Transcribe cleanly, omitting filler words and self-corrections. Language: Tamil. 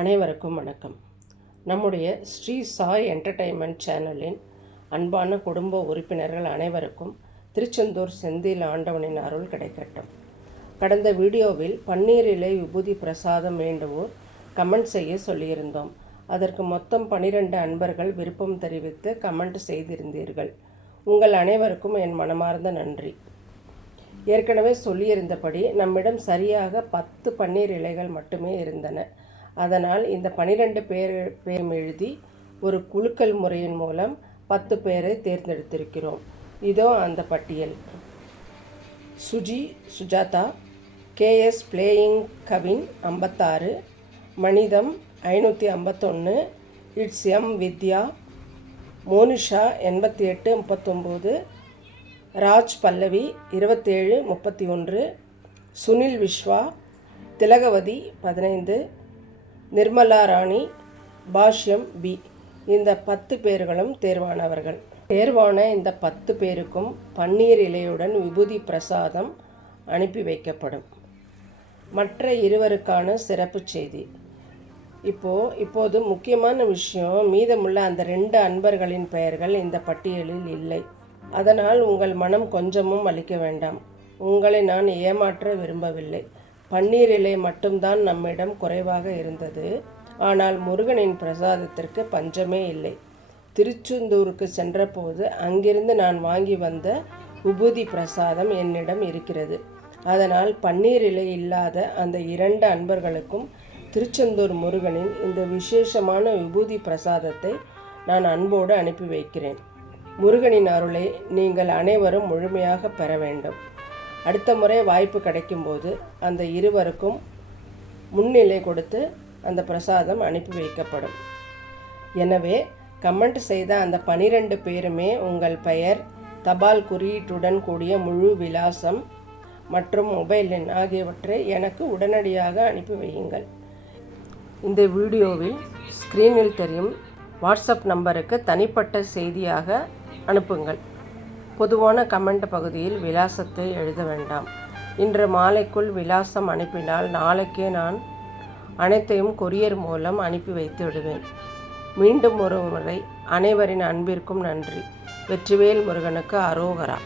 அனைவருக்கும் வணக்கம். நம்முடைய ஸ்ரீ சாய் என்டர்டெயின்மெண்ட் சேனலின் அன்பான குடும்ப உறுப்பினர்கள் அனைவருக்கும் திருச்செந்தூர் செந்தில் ஆண்டவனின் அருள் கிடைக்கட்டும். கடந்த வீடியோவில் பன்னீர் இலை விபூதி பிரசாதம் வேண்டுவோர் கமெண்ட் செய்ய சொல்லியிருந்தோம். அதற்கு மொத்தம் 12 அன்பர்கள் விருப்பம் தெரிவித்து கமெண்ட் செய்திருந்தீர்கள். உங்கள் அனைவருக்கும் என் மனமார்ந்த நன்றி. ஏற்கனவே சொல்லியிருந்தபடி நம்மிடம் சரியாக 10 பன்னீர் இலைகள் மட்டுமே இருந்தன. அதனால் இந்த 12 பேரும் எழுதி ஒரு குலுக்கல் முறையின் மூலம் 10 பேரை தேர்ந்தெடுத்திருக்கிறோம். இதோ அந்த பட்டியல். சுஜாதா, KS பிளேயிங் கவின் 56, மனிதம் 551, இட்ஸ் வித்யா, மோனிஷா 88 39, ராஜ் பல்லவி 27 31, சுனில் விஸ்வா, திலகவதி 15, நிர்மலா ராணி, பாஷ்யம் B. இந்த 10 பேர்களும் தேர்வானவர்கள். தேர்வான இந்த 10 பேருக்கும் பன்னீர் இலையுடன் விபூதி பிரசாதம் அனுப்பி வைக்கப்படும். மற்ற இருவருக்கான சிறப்பு செய்தி. இப்போது முக்கியமான விஷயம், மீதமுள்ள அந்த 2 அன்பர்களின் பெயர்கள் இந்த பட்டியலில் இல்லை. அதனால் உங்கள் மனம் கொஞ்சமும் வலிக்க வேண்டாம். உங்களை நான் ஏமாற்ற விரும்பவில்லை. பன்னீர் இலை மட்டும்தான் நம்மிடம் குறைவாக இருந்தது. ஆனால் முருகனின் பிரசாதத்திற்கு பஞ்சமே இல்லை. திருச்செந்தூருக்கு சென்றபோது அங்கிருந்து நான் வாங்கி வந்த விபூதி பிரசாதம் என்னிடம் இருக்கிறது. அதனால் பன்னீர் இலை இல்லாத அந்த 2 அன்பர்களுக்கும் திருச்செந்தூர் முருகனின் இந்த விசேஷமான விபூதி பிரசாதத்தை நான் அன்போடு அனுப்பி வைக்கிறேன். முருகனின் அருளை நீங்கள் அனைவரும் முழுமையாக பெற வேண்டும். அடுத்த முறை வாய்ப்பு கிடைக்கும்போது அந்த இருவருக்கும் முன்னிலை கொடுத்து அந்த பிரசாதம் அனுப்பி வைக்கப்படும். எனவே கமெண்ட் செய்த அந்த 12 பேருமே உங்கள் பெயர், தபால் குறியீட்டுடன் கூடிய முழு விலாசம் மற்றும் மொபைல் எண் ஆகியவற்றை எனக்கு உடனடியாக அனுப்பி வையுங்கள். இந்த வீடியோவில் ஸ்க்ரீனில் தெரியும் வாட்ஸ்அப் நம்பருக்கு தனிப்பட்ட செய்தியாக அனுப்புங்கள். பொதுவான கமெண்ட் பகுதியில் விலாசத்தை எழுத வேண்டாம். இன்று மாலைக்குள் விலாசம் அனுப்பினால் நாளைக்கே நான் அனைத்தையும் கொரியர் மூலம் அனுப்பி வைத்து விடுவேன். மீண்டும் ஒரு முறை அனைவரின் அன்பிற்கும் நன்றி. வெற்றிவேல் முருகனுக்கு அரோகரா.